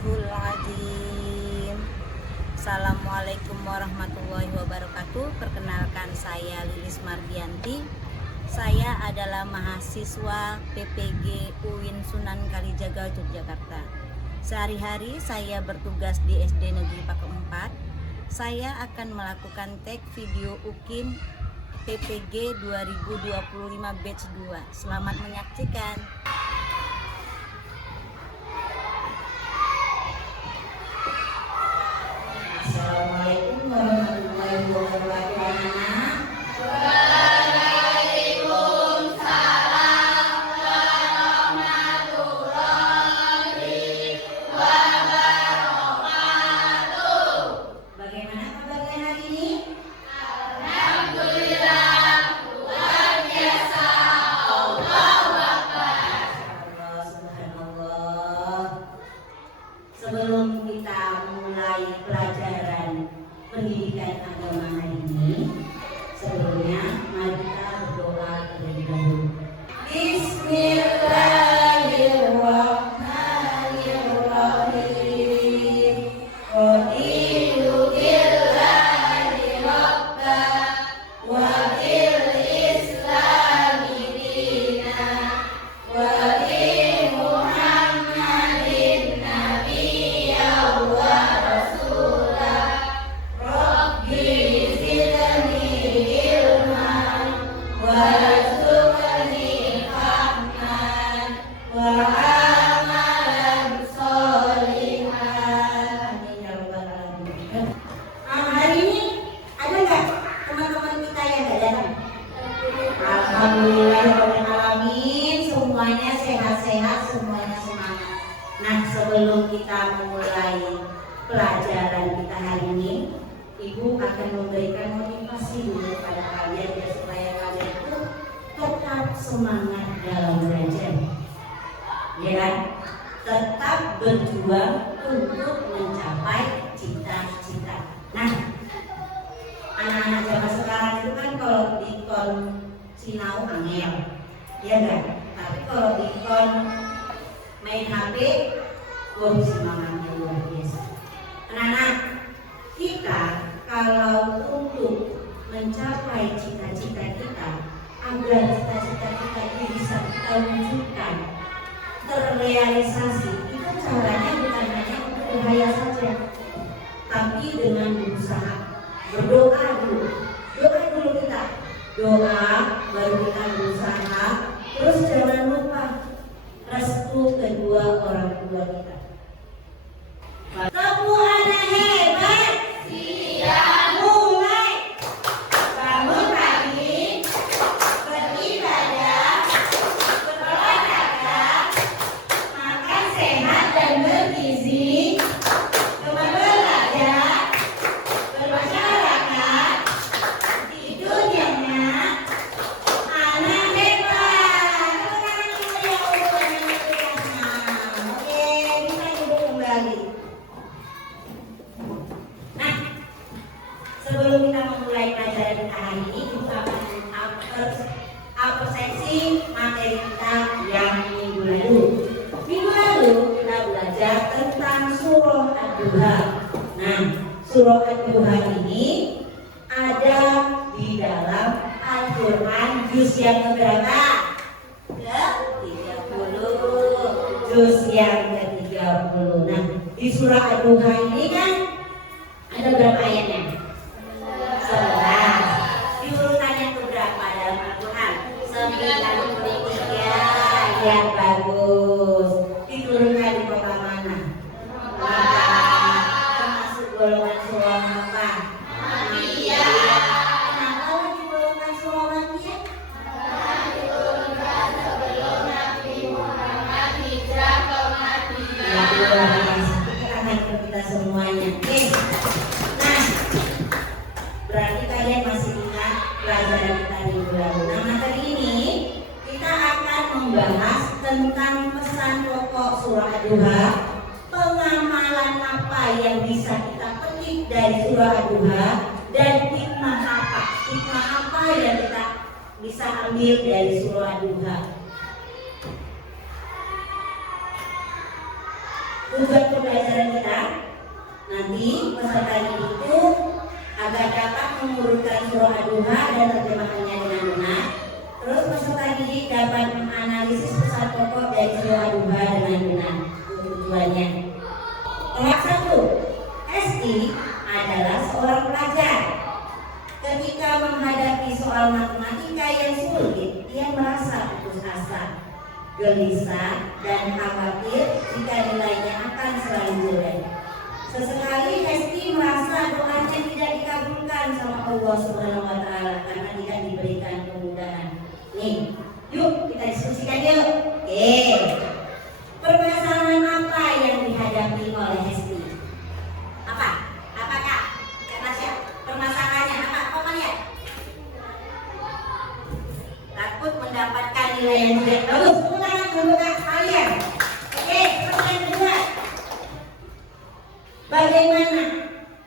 Astagfirullahaladzim. Assalamualaikum warahmatullahi wabarakatuh. Perkenalkan, saya Lilis Mardianti. Saya adalah mahasiswa PPG UIN Sunan Kalijaga, Yogyakarta. Sehari-hari saya bertugas di SD Negeri Pakem 4. Saya akan melakukan tag video UKIM PPG 2025 batch 2. Selamat menyaksikan. Assalamualaikum warahmatullahi wabarakatuh, anak-anak. Waalaikumsalam warahmatullahi wabarakatuh. Bagaimana kabar hari ini? Alhamdulillah, luar biasa. Allahu Akbar. Allah subhanallah. Sebelum kita mulai pelajaran pendidikan agama hari ini, sebelumnya mari kita berdoa terlebih dahulu. Bismillahirrahmanirrahim. Qadiru billahi rabba wa bil islami dina wa bi Muhammadin nabiyya wa rasulah. Rabbi zidni ilman warzuqni fahman wa amalan sholihan. Amin ya rabbal alamin. Hari ini ada nggak teman-teman kita yang nggak datang? Alhamdulillah rabbil alamin, semuanya sehat-sehat, semuanya semangat. Nah, sebelum kita memulai pelajaran kita hari ini, Ibu akan memberikan motivasi dulu pada kalian ya, supaya kalian itu tetap semangat dalam belajar, ya kan? Tetap berjuang untuk mencapai cita-cita. Nah, anak-anak zaman sekarang itu kan kalau di kon sinau angel, ya kan? Tapi kalau di kon main HP, semangatnya luar biasa. Anak-anak, kita kalau untuk mencapai cita-cita kita, agar cita-cita kita ini bisa kita wujudkan, terrealisasi, itu caranya bukan hanya untuk berhayal saja, tapi dengan berusaha, berdoa dulu. Doa dulu kita, doa baru kita berusaha. Terus jangan lupa restu kedua orang tua kita. Tepuk anak hebat. Siap. Mulai. Bangun pagi, beribadah, berolahraga, makan sehat dan bergizi, teman belajar, bermasyarakat, di dunianya, anak hebat. Oke, bisa duduk kembali. Nah, sebelum kita memulai pelajaran kita hari ini, kita akan apresiasi materi kita yang minggu lalu. Minggu lalu kita belajar tentang surah Ad-Duha. Nah, surah Ad-Duha ini ada di dalam Al-Quran juz yang keberapa? Ke-30. Juz yang ke-30. Nah, di surah Ad-Duha ini kan ada berapa ayatnya? 11. Di urutan yang keberapa dalam Al-Quran? 93. Yang bagus. Diturunkan di kota mana? Makkah. Termasuk golongan surah apa? Muhammadiyah. Kenapa di golongan surah Muhammadiyah? Diturunkan sebelum Nabi Muhammad hijrah ke Madinah. Ya, luar biasa. Pikiran kita semuanya. Oke. Nah, berarti kalian masih ingat pelajaran kita minggu lalu. Nah, materi ini kita akan membahas tentang pesan pokok surah Ad-Duha, pengamalan apa yang bisa kita petik dari surah Ad-Duha, dan hikmah apa yang kita bisa ambil dari surah Ad-Duha. Tujuan pembelajaran kita. Nanti peserta didik itu agar dapat mengurutkan surah Ad-Duha dan terjemahannya dengan benar. Terus peserta didik dapat menganalisis pesan pokok dari surah Ad-Duha dengan benar. Tujuannya. Tahap 1. Hesti adalah seorang pelajar. Ketika menghadapi soal matematika yang sulit, ia merasa putus asa, gelisah, dan khawatir jika nilainya akan selalu jelek. Sesekali Hesti merasa doanya tidak dikabulkan sama Allah Subhanahu wa Ta'ala karena tidak diberikan kemudahan. Nih, yuk kita diskusikan yuk. Oke. Permasalahan apa yang dihadapi oleh Hesti? Apa? Apakah? Kak, permasalahannya apa? Kok lihat? Takut mendapatkan nilai yang jelek. Bagus, tepuk tangan dulu Kak kalian. Oke, pertanyaan kedua.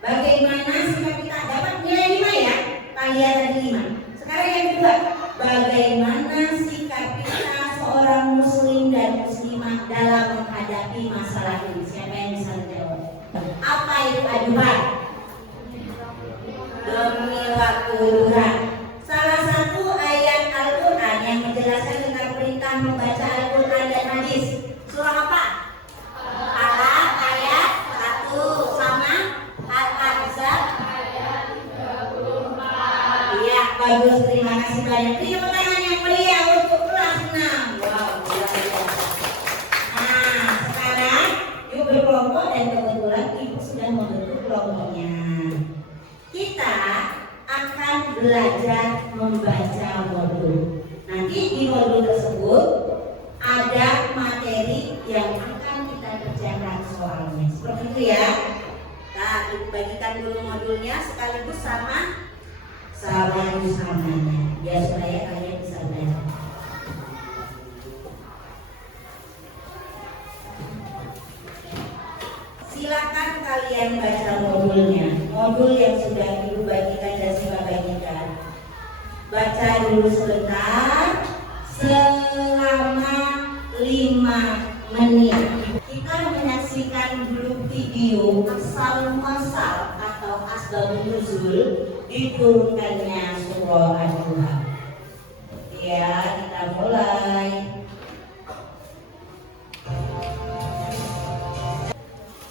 Bagaimana sikap kita dapat nilai 5 ya? Kalian tadi 5. Sekarang yang kedua, bagaimana sikap kita seorang muslim dan muslimah dalam menghadapi masalah ini? Siapa yang bisa menjawab? Apa itu Ad-Duha? Demi waktu duha. Salah satu ayat Al-Quran yang menjelaskan tentang perintah membaca Al-Quran dan hadis. Surah apa? Al-Alaq ayat 1 sama Al-Ahzab ayat 34. Iya, bagus, terima kasih banyak. Terima tangan yang mulia untuk kelas 6. Wow, luar biasa. Nah, sekarang yuk berkelompok dan kebetulan ibu sudah membentuk kelompoknya. Kita akan belajar membaca modul. Nanti di modul tersebut ada materi yang akan kita kerjakan soalnya. Seperti itu ya. Nah, ibu bagikan dulu modulnya sekaligus sama samanya biar supaya kalian bisa belajar. Silakan kalian baca modulnya. Modul yang sudah ibu bagikan dan sila bagikan. Baca dulu sebentar selama 5 menit. Kita menyaksikan dulu video asal muasal atau asbabun nuzul diturunkannya surah Ad-Duha. Ya, kita mulai.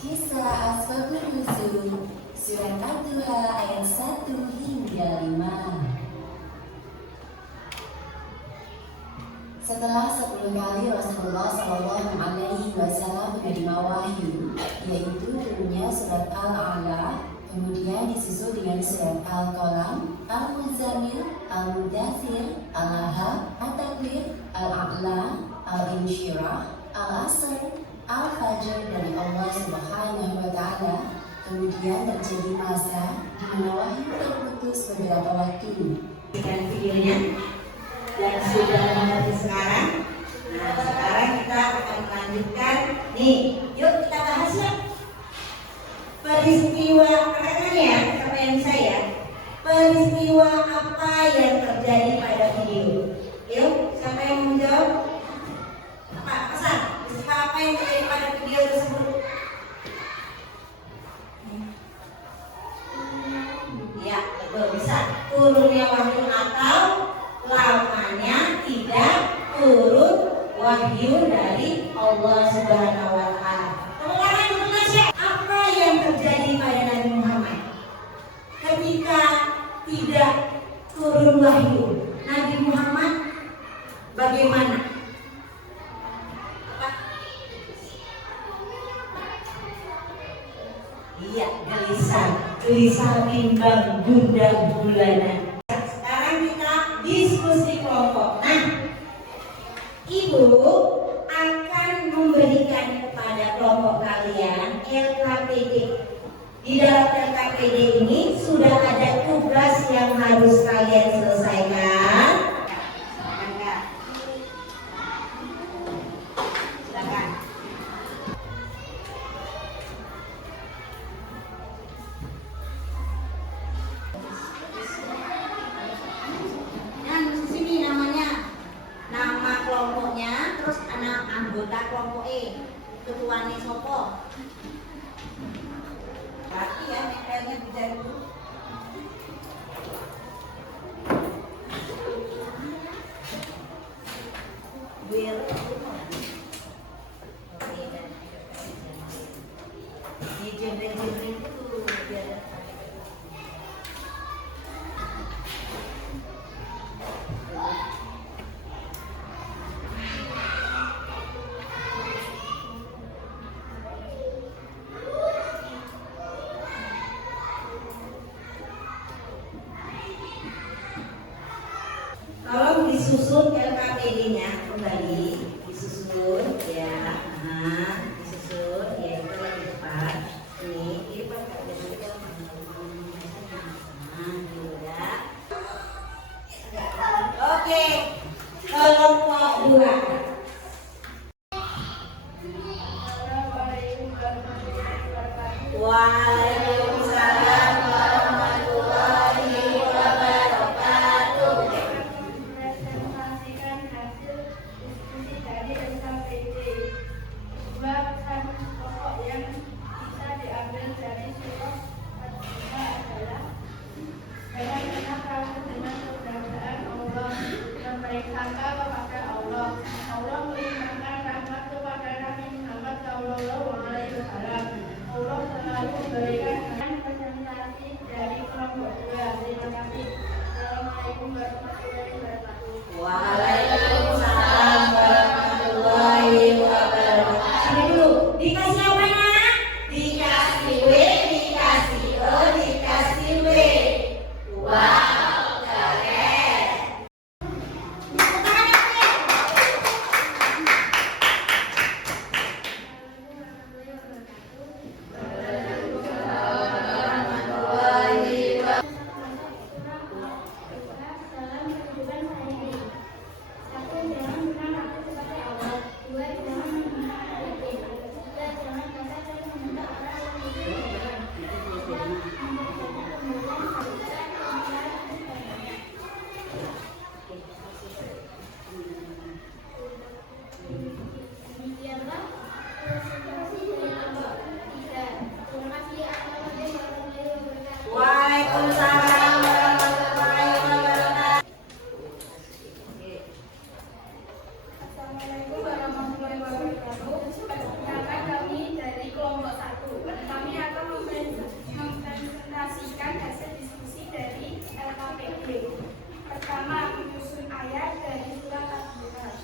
Kisah Asbabun Nuzul Surat Ad-Duha ayat 1 hingga 5. Setelah 10 kali Rasulullah SAW menerima wahyu, yaitu turunnya surat Al-Alaq, kemudian disusul dengan surat Al-Qalam, Al-Muzammil, Al-Mudaththir, Al-Lahab, At-Takwir, Al-A'la, Al-Insyirah, Al-Asr, Al-Fajr dari Allah Subhanahu wa Ta'ala. Kemudian terjadi masa di mana wahyu terputus beberapa waktu. Dan videonya yang sudah mengerti sekarang. Nah, sekarang kita akan melanjutkan. Nih, yuk kita bahas ya. Peristiwa, katakan ya, sama yang saya. Peristiwa apa yang terjadi pada video? Yuk, siapa yang mau menjawab? Apa? Pesan? Peristiwa apa yang terjadi pada video tersebut? Ya, betul, bisa. Turunnya wahyu atau lamanya tidak turun wahyu dari Allah Subhanahu wa Ta'ala. Teman-teman Indonesia, apa yang terjadi pada Nabi Muhammad ketika tidak turun wahyu? Nabi Muhammad bagaimana? Apa? Iya, gelisah bimbang gundah gulana. Sekarang kita diskusi kelompok. Nah, ibu akan memberikan kepada kelompok kalian LKPD. Di dalam LKPD ini sudah ada tugas yang harus kalian selesaikan. Silakan. Nah, di sini namanya, nama kelompoknya, terus anak anggota kelompok E, ketuanya sopo. Dijembreng-jembreng dulu biar tolong disusun LKPD-nya kembali, disusun ya, disusun ya itu lagi depan, ini pakai ya. Oke, kelompok 2. Waalaikumsalam warahmatullahi wabarakatuh. Presentasikan hasil diskusi dari LKPD. Dua pesan pokok yang bisa diambil dari surah Al-Baqarah adalah jangan pernah ragu dengan keberadaan Allah dan baik sangka kepada Allah. Allah melimpahkan rahmat kepada Nabi Muhammad SAW. Allah selalu memberikan presentasi dari kelompok 2. Terima kasih. Assalamualaikum warahmatullahi wabarakatuh. Waalaikumsalam warahmatullahi wabarakatuh. Sini dulu. Dikasih apa nak? Dikasih W, dikasih O, dikasih W. Wow, keren. Dalam kehidupan sehari-hari. 1. Jangan pernah ragu kepada Allah. 2. Jangan menghina orang lain. 3. Jangan kata dan meminta orang yang lebih baik. 4. Memperbanyak pemberian sedekah kemuliaan sebagainya. Demikianlah presentasi dari kelompok 3. Terima kasih. Assalamualaikum warahmatullahi wabarakatuh. Waalaikumsalam warahmatullahi wabarakatuh. Assalamualaikum warahmatullahi wabarakatuh. Perkenalkan kami dari kelompok 1. Kami akan mempresentasikan hasil diskusi dari LKPD. Pertama, menyusun ayat dari surat Al-Baqarah.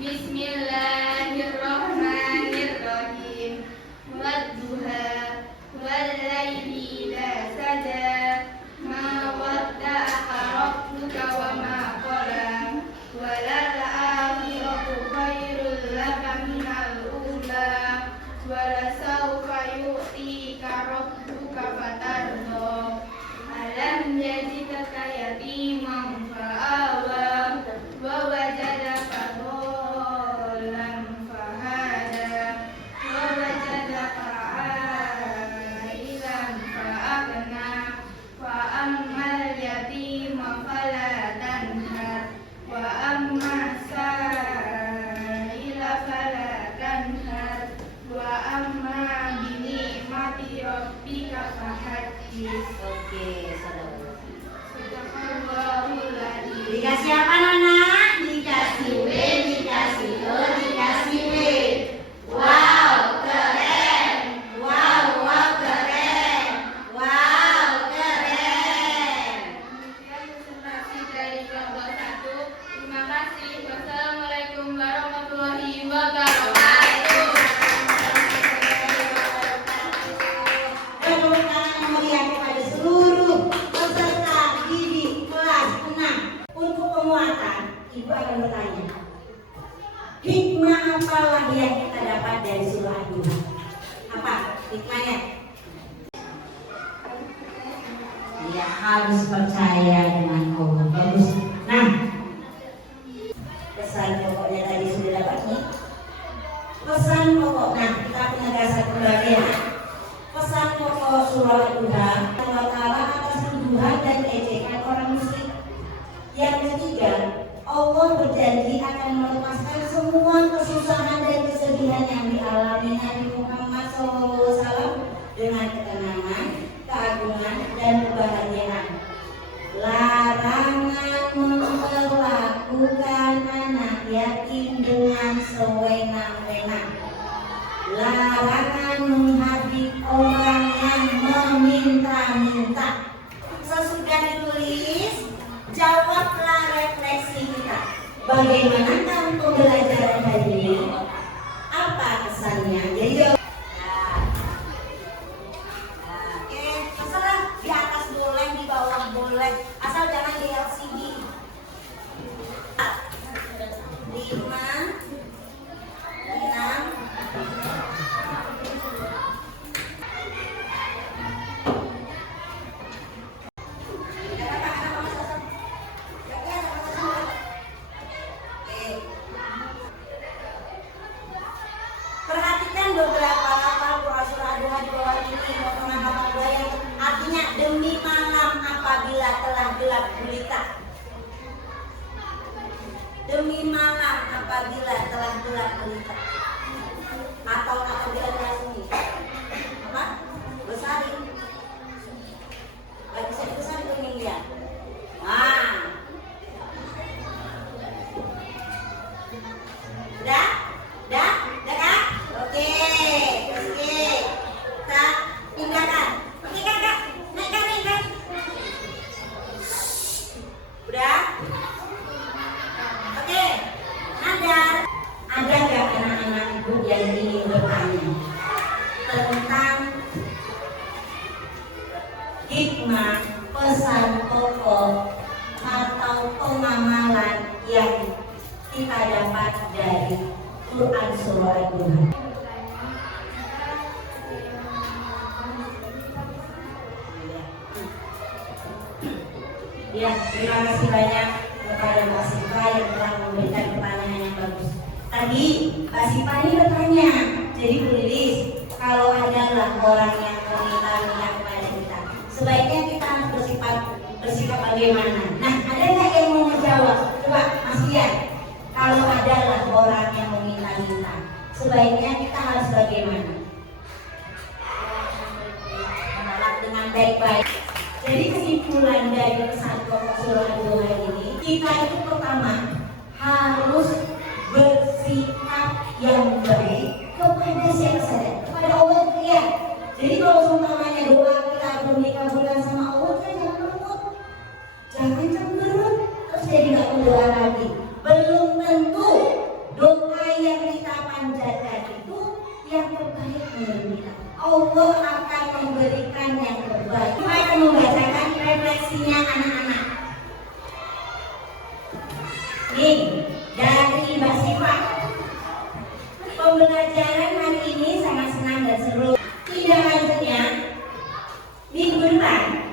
Bismillahirrahmanirrahim. Wadduha wallaili idza saja ma wadda'aka rabbuka wa ma qala walal akhiratu khairul laka minal ula walasawfa yu'tika rabbuka fatarda alam yajidka yatiman fa'awa wa wajadaka dhallan fahada wa wajadaka ailan fa'agna wa ammal yatima fala tanhar wa amma sa'ila fala tanhar wa amma bi ni'mati rabbika fahaddits. Oke, saudara. Sadaqallahul adzim. Dikasih apa Nona? Dikasih W, dikasih O, dikasih W. Wow, keren. Wow, keren. Wow, keren. Demikian presentasi dari kelompok 1. Terima kasih. Wassalamualaikum warahmatullahi wabarakatuh. Tepuk tangan yang meriah kepada seluruh peserta didik kelas 6. Untuk penguatan, Ibu akan bertanya, hikmah apalah yang kita dapat dari surah Al-Duha? Apa hikmahnya? Ya, harus percaya dengan Allah. Bagus. Nah, pesan pokoknya tadi sudah dapat nih. Pesan pokok, nah kita penegasan kembali ya. Pesan pokok surah Al-Duha, Allah Ta'ala atas tuduhan dan ejekan orang musyrik. Yang ketiga, Allah berjanji akan melepaskan semua kesusahan dan kesedihan yang dialami Nabi Muhammad SAW dengan ketenangan, keagungan, dan kebahagiaan. Larangan memperlakukan anak yatim dengan sewenang-wenang. Bagaimanakah pembelajaran hari ini? Apa kesannya? Jadi oke, terserah di atas boleh, di bawah boleh, asal jangan di LCD. 5, 6. Perhatikan beberapa lafal surah Duha di bawah ini, potongan hafal dua yang artinya demi malam apabila telah gelap gulita. Demi malam apabila telah gelap gulita. Atau apabila telah sunyi. Apa? Besari. Gak bisa dibesari kuning dia. Wah. Udah? Udah? Udah kan? Oke. Kita pindahkan. Oke kakak. Naikkan. Udah? Oke. Ada gak anak-anak ibu yang ingin bertanya tentang hikmah, pesan pokok atau pengamalan yang kita dapat dari Quran Surah Duha? Ya, terima kasih banyak kepada Mbak Siva yang telah memberikan pertanyaan yang bagus. Tadi Mbak Siva ini bertanya, jadi Bu Lilis, kalau adalah orang yang meminta minyak kepada kita, sebaiknya kita harus bersikap bagaimana? Nah, ada nggak yang mau menjawab? Coba Mas Dian, kalau adalah orang yang meminta-minta, sebaiknya kita harus bagaimana? Menolak dengan baik-baik. Jadi kesimpulan dari pesan pokok surah Duha ini, kita itu pertama harus bersikap yang baik kepada siapa saja, kepada Allah ya. Jadi kalau seumpamanya doa kita belum dikabulkan sama Allah, kita jangan merengut, jangan cemberut, terus jadi nggak berdoa lagi. Belum tentu doa yang kita panjatkan itu yang terbaik menurut kita. Allah akan memberikan yang terbaik. Kita akan membacakan refleksinya anak-anak. Nih, dari Mbak Siva. Pembelajaran hari ini sangat senang dan seru. Tidak lanjutnya, minggu depan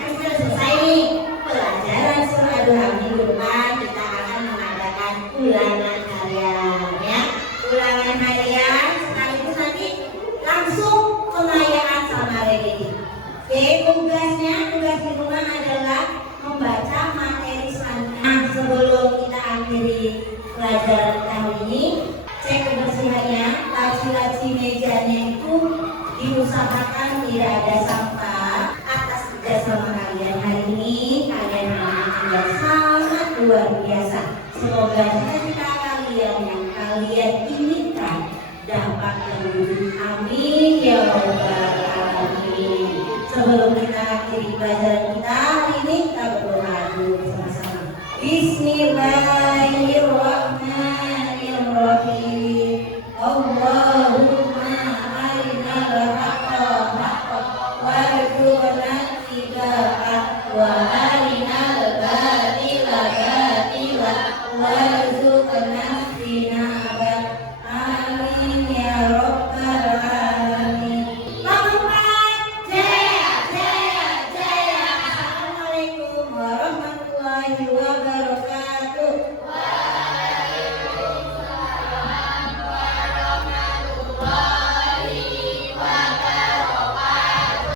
kan sudah selesai nih pelajaran surah Duha. Minggu depan kita akan mengadakan ulangan harian, ya. Ulangan harian sekaligus nanti langsung pengayaan sama Regi. Oke, tugas di rumah adalah membaca materi selanjutnya. Nah, sebelum kita akhiri pelajaran kali ini, cek kebersihannya, laci-laci mejanya itu diusahakan tidak ada sampah. Atas kerjasama kalian hari ini, kalian anak-anak sangat luar biasa. Semoga cita-cita kalian yang kalian inginkan dapat terwujud. Amin ya rabbal alamin. Sebelum kita akhiri pelajaran kita hari ini, kita berdoa dulu bersama-sama. Bismillahirrahmanirrahim. Allahumma arinal haqqa haqqan warzuqna ittiba'ah wa arinal batila batilan warzuqna ijtinabah. Amin ya rabbal alamin. Jaya. Assalamualaikum warahmatullahi wabarakatuh.